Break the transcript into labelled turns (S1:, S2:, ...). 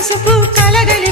S1: పసుపు కలగలి.